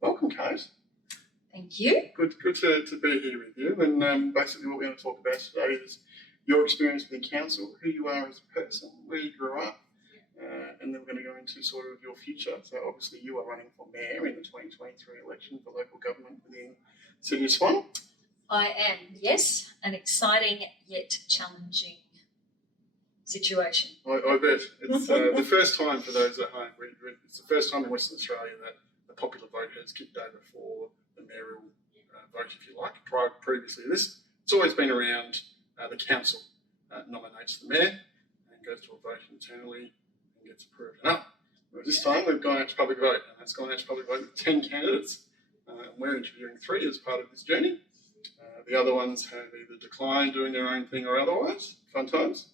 Welcome, Kate. Thank you. Good to be here with you. And basically what we're going to talk about today is your experience with the council, who you are as a person, where you grew up, and then we're going to go into sort of your future. So obviously you are running for mayor in the 2023 election for local government within City of Swan. I am, yes, an exciting yet challenging situation. I bet. It's the first time for those at home. It's the first time in Western Australia that the popular vote has kicked over for the mayoral vote, if you like. Previously this, it's always been around the council nominates the mayor and goes to a vote internally and gets approved. And whereas this time we've gone out to public vote, and that's gone out to public vote with 10 candidates. And we're interviewing 3 as part of this journey. The other ones have either declined doing their own thing or otherwise. Fun times.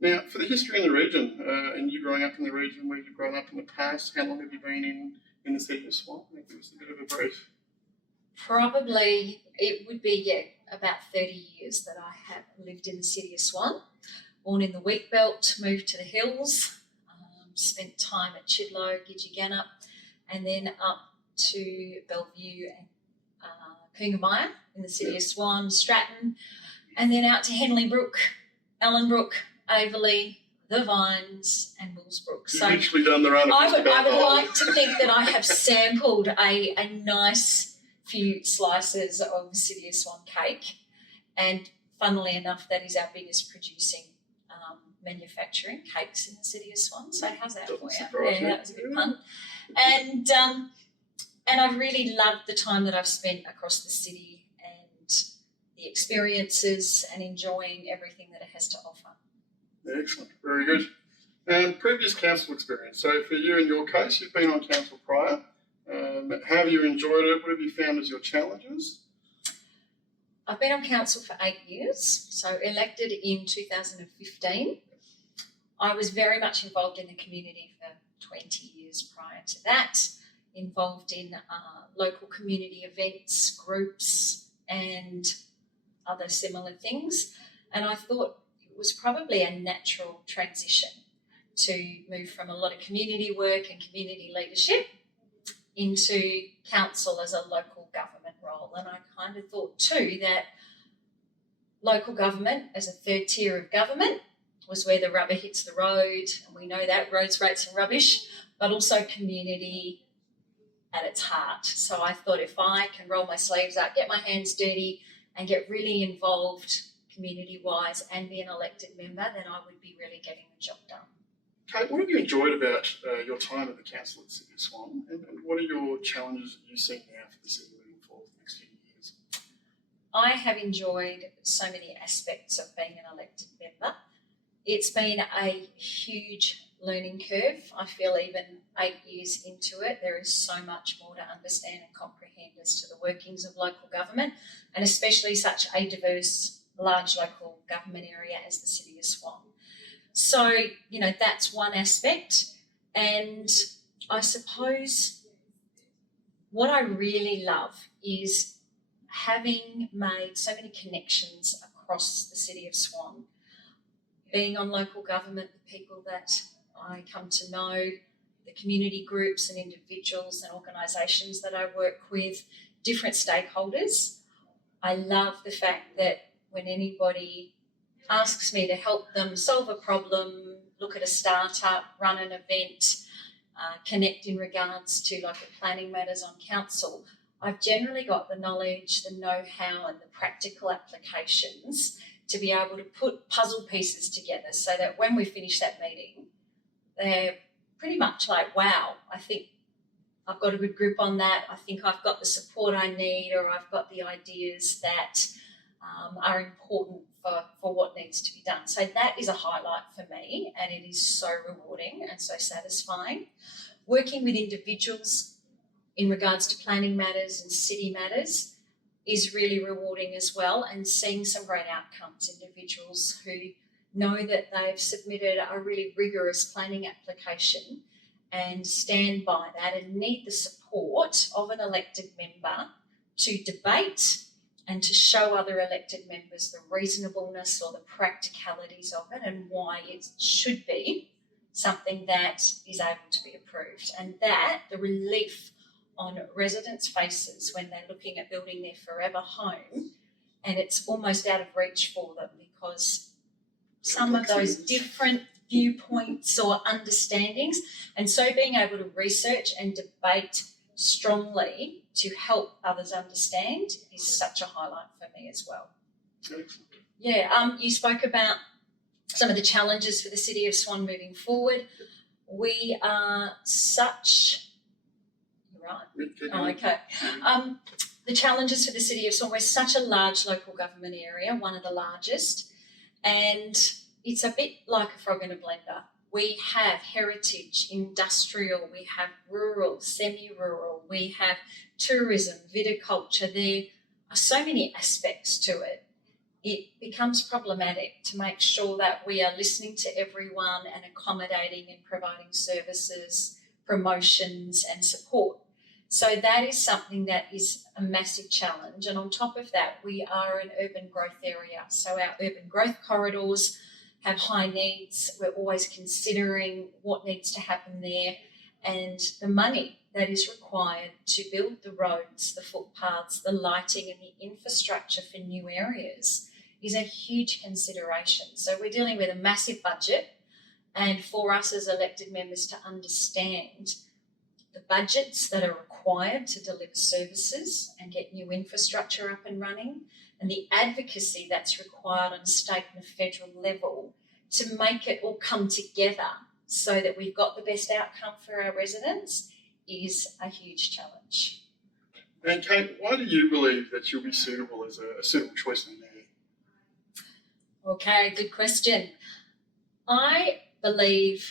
Now, for the history in the region, and you growing up in the region where you've grown up in the past, how long have you been in the City of Swan? Give us a bit of a brief. Probably, it would be, about 30 years that I have lived in the City of Swan. Born in the wheat belt, moved to the hills, spent time at Chidlow, Gidgegannup, and then up to Bellevue and Coongamaya in the City of Swan, Stratton, and then out to Henley Brook, Ellenbrook, Averley, The Vines and Willsbrook. You've literally done the run. I would like to think that I have sampled a nice few slices of City of Swan cake, and funnily enough, that is our biggest producing manufacturing cakes in the City of Swan. So how's that for you? Yeah, that was a bit fun. And I've really loved the time that I've spent across the city and the experiences and enjoying everything that it has to offer. Excellent, very good. Previous council experience. So for you in your case, you've been on council prior. How have you enjoyed it? What have you found as your challenges? I've been on council for 8 years, so elected in 2015. I was very much involved in the community for 20 years prior to that, involved in local community events, groups and other similar things. And I thought it was probably a natural transition to move from a lot of community work and community leadership into council as a local government role. And I kind of thought too that local government as a third tier of government was where the rubber hits the road, and we know that, roads, rates and rubbish, but also community at its heart. So I thought if I can roll my sleeves up, get my hands dirty and get really involved community-wise and be an elected member, then I would be really getting the job done. Kate, what have you enjoyed about your time at the council at City of Swan, and what are your challenges that you see now for the city moving forward for the next few years? I have enjoyed so many aspects of being an elected member. It's been a huge learning curve. I feel even 8 years into it, there is so much more to understand and comprehend as to the workings of local government, and especially such a diverse, large local government area as the City of Swan. So, that's one aspect. And I suppose what I really love is having made so many connections across the City of Swan. Being on local government, the people that I come to know, the community groups and individuals and organisations that I work with, different stakeholders. I love the fact that when anybody asks me to help them solve a problem, look at a startup, run an event, connect in regards to like the planning matters on council, I've generally got the knowledge, the know-how and the practical applications to be able to put puzzle pieces together so that when we finish that meeting, they're pretty much like, wow, I think I've got a good grip on that. I think I've got the support I need, or I've got the ideas that are important for what needs to be done. So that is a highlight for me, and it is so rewarding and so satisfying. Working with individuals in regards to planning matters and city matters is really rewarding as well, and seeing some great outcomes, individuals who know that they've submitted a really rigorous planning application and stand by that and need the support of an elected member to debate and to show other elected members the reasonableness or the practicalities of it and why it should be something that is able to be approved. And that, the relief on residents' faces when they're looking at building their forever home, and it's almost out of reach for them because some of those different viewpoints or understandings, and so being able to research and debate strongly to help others understand is such a highlight for me as well. Excellent. Yeah, you spoke about some of the challenges for the City of Swan moving forward. We are such, right? Oh, okay. The challenges for the City of Swan, we're such a large local government area, one of the largest, and it's a bit like a frog in a blender. We have heritage, industrial, we have rural, semi-rural, we have tourism, viticulture. There are so many aspects to it. It becomes problematic to make sure that we are listening to everyone and accommodating and providing services, promotions and support. So that is something that is a massive challenge. And on top of that, we are an urban growth area. So our urban growth corridors have high needs. We're always considering what needs to happen there, and the money that is required to build the roads, the footpaths, the lighting and the infrastructure for new areas is a huge consideration. So we're dealing with a massive budget, and for us as elected members to understand the budgets that are required to deliver services and get new infrastructure up and running, and the advocacy that's required on a state and a federal level to make it all come together so that we've got the best outcome for our residents is a huge challenge. And Kate, why do you believe that you'll be suitable as a suitable choice for mayor? Okay, good question. I believe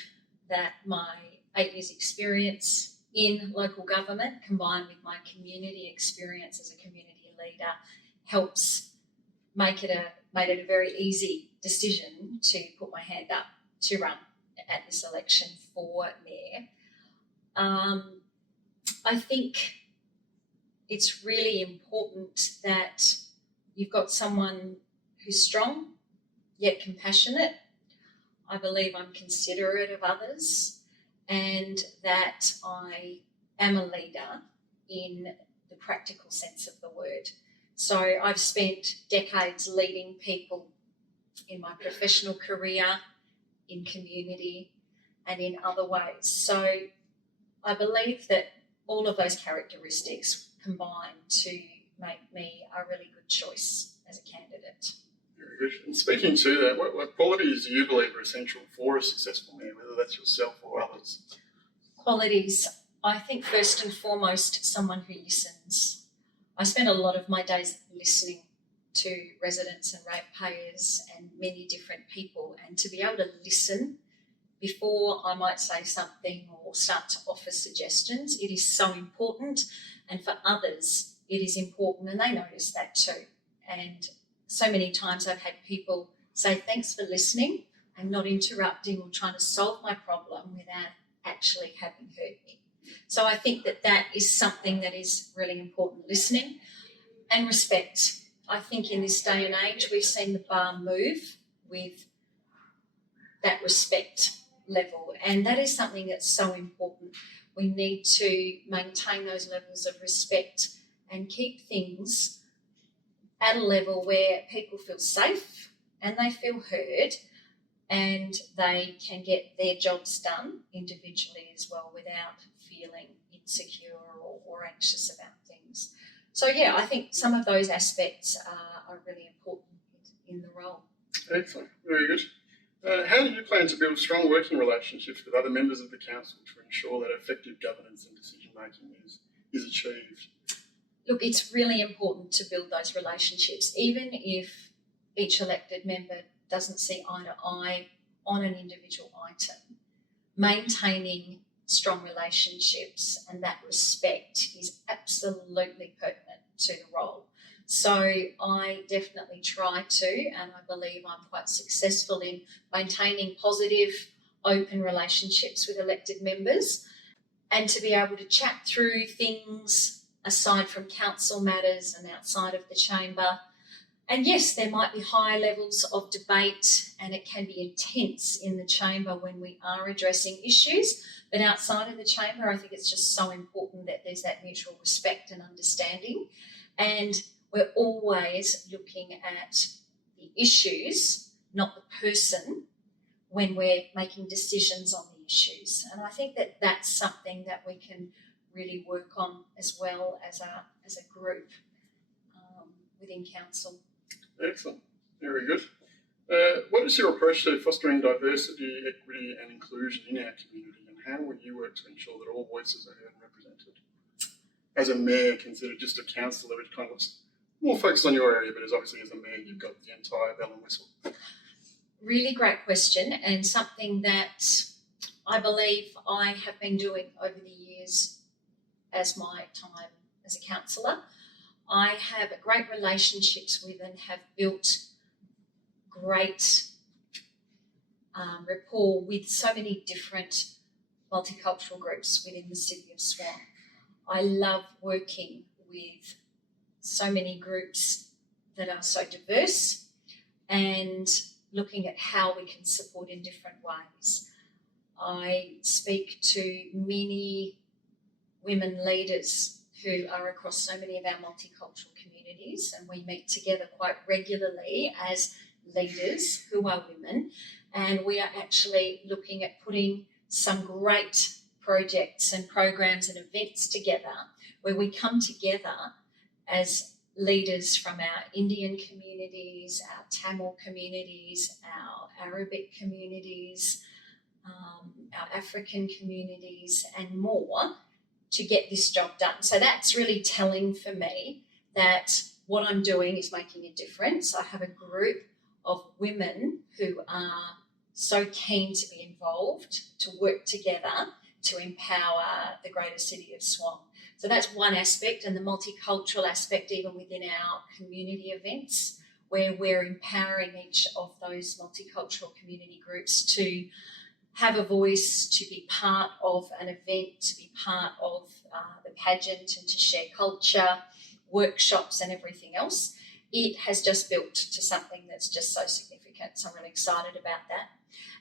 that my 8 years experience in local government combined with my community experience as a community leader helps made it a very easy decision to put my hand up to run at this election for mayor. I think it's really important that you've got someone who's strong yet compassionate. I believe I'm considerate of others, and that I am a leader in the practical sense of the word. So I've spent decades leading people in my professional career, in community and in other ways. So I believe that all of those characteristics combine to make me a really good choice as a candidate. Very good. And speaking to that, what qualities do you believe are essential for a successful mayor, whether that's yourself or others? Qualities, I think first and foremost, someone who listens. I spend a lot of my days listening to residents and ratepayers and many different people, and to be able to listen before I might say something or start to offer suggestions, it is so important. And for others, it is important, and they notice that too. And so many times I've had people say, thanks for listening and not interrupting or trying to solve my problem without actually having heard me. So I think that that is something that is really important, listening and respect. I think in this day and age, we've seen the bar move with that respect level, and that is something that's so important. We need to maintain those levels of respect and keep things at a level where people feel safe and they feel heard, and they can get their jobs done individually as well without feeling insecure or anxious about things. So yeah, I think some of those aspects are really important in the role. Excellent, very good. How do you plan to build strong working relationships with other members of the council to ensure that effective governance and decision making is achieved? Look, it's really important to build those relationships, even if each elected member doesn't see eye to eye on an individual item. Maintaining strong relationships and that respect is absolutely pertinent to the role. So I definitely try to, and I believe I'm quite successful in maintaining positive, open relationships with elected members, and to be able to chat through things aside from council matters and outside of the chamber, And yes, there might be high levels of debate and it can be intense in the chamber when we are addressing issues. But outside of the chamber, I think it's just so important that there's that mutual respect and understanding. And we're always looking at the issues, not the person, when we're making decisions on the issues. And I think that that's something that we can really work on as well as a group within council. Excellent. Very good. What is your approach to fostering diversity, equity and inclusion in our community, and how will you work to ensure that all voices are heard and represented? As a mayor, considered just a councillor, which kind of more focused on your area, but as obviously as a mayor, you've got the entire bell and whistle. Really great question, and something that I believe I have been doing over the years as my time as a councillor. I have great relationships with and have built great rapport with so many different multicultural groups within the city of Swan. I love working with so many groups that are so diverse and looking at how we can support in different ways. I speak to many women leaders who are across so many of our multicultural communities, and we meet together quite regularly as leaders who are women, and we are actually looking at putting some great projects and programs and events together where we come together as leaders from our Indian communities, our Tamil communities, our Arabic communities, our African communities and more, to get this job done. So that's really telling for me that what I'm doing is making a difference. I have a group of women who are so keen to be involved, to work together to empower the greater city of Swan. So that's one aspect, and the multicultural aspect even within our community events, where we're empowering each of those multicultural community groups to have a voice, to be part of an event, to be part of the pageant and to share culture, workshops and everything else. It has just built to something that's just so significant. So I'm really excited about that.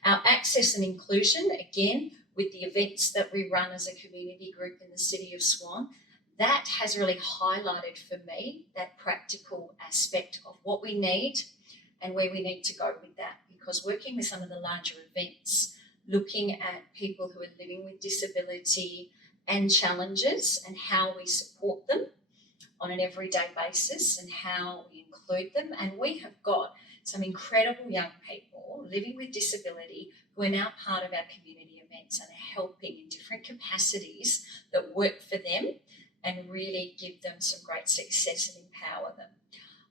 Our access and inclusion, again, with the events that we run as a community group in the city of Swan, that has really highlighted for me that practical aspect of what we need and where we need to go with that. Because working with some of the larger events, looking at people who are living with disability and challenges and how we support them on an everyday basis and how we include them. And we have got some incredible young people living with disability who are now part of our community events and are helping in different capacities that work for them and really give them some great success and empower them.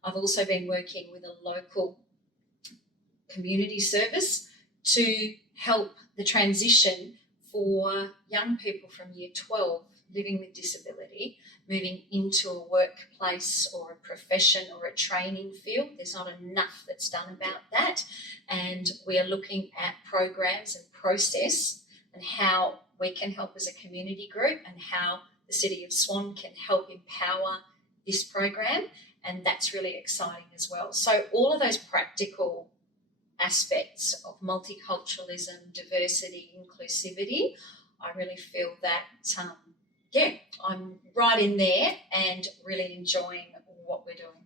I've also been working with a local community service to help the transition for young people from year 12 living with disability, moving into a workplace or a profession or a training field. There's not enough that's done about that. And we are looking at programs and process and how we can help as a community group and how the City of Swan can help empower this program. And that's really exciting as well. So all of those practical aspects of multiculturalism, diversity, inclusivity, I really feel that, I'm right in there and really enjoying what we're doing.